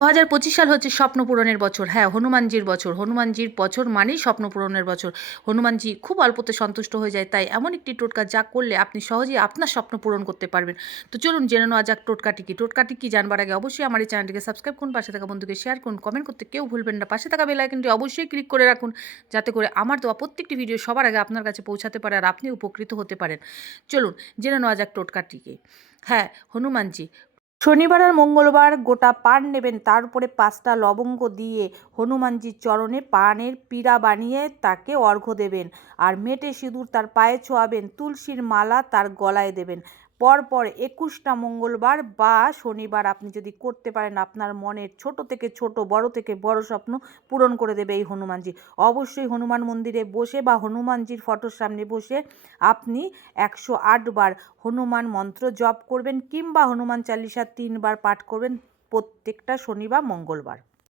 2025 সাল হচ্ছে স্বপ্ন পূরণের বছর। হ্যাঁ, হনুমানজির বছর। হনুমানজির বছর মানেই স্বপ্ন পূরণের বছর। হনুমানজি খুব অল্পতে সন্তুষ্ট হয়ে যায়। তাই এমন একটি টোটকা যা করলে আপনি সহজেই আপনার স্বপ্ন পূরণ করতে পারবেন। তো চলুন জেনে নেওয়া যাক টোটকাটি কি। টোটকাটি কি জানবার আগে অবশ্যই আমার এই চ্যানেলটিকে সাবস্ক্রাইব করুন, পাশে থাকা বন্ধুকে শেয়ার করুন, কমেন্ট করতে কেউ ভুলবেন না। পাশে থাকা বেল আইকনটি অবশ্যই ক্লিক করে রাখুন, যাতে করে আমার দেওয়া প্রত্যেকটি ভিডিও সবার আগে আপনার কাছে পৌঁছাতে পারে আর আপনি উপকৃত হতে পারেন। চলুন জেনে নেওয়া যাক টোটকাটিকে। হ্যাঁ, হনুমানজি শনিবার আর মঙ্গলবার গোটা পান নেবেন, তার উপরে 5টা লবঙ্গ দিয়ে হনুমানজির চরণে পানের পিঁড়া বানিয়ে তাকে অর্ঘ্য দেবেন। আর মেটে সিঁদুর তার পায়ে ছোঁয়াবেন, তুলসীর মালা তার গলায় দেবেন। পরপর 21টা মঙ্গলবার বা শনিবার আপনি যদি করতে পারেন, আপনার মনের ছোট থেকে ছোট, বড় থেকে বড় স্বপ্ন পূরণ করে দেবে এই হনুমানজি। অবশ্যই হনুমান মন্দিরে বসে বা হনুমানজির ফটোর সামনে বসে আপনি 108 বার হনুমান মন্ত্র জপ করবেন কিংবা হনুমান চালিসা 3 বার পাঠ করবেন প্রত্যেকটা শনি বা মঙ্গলবার।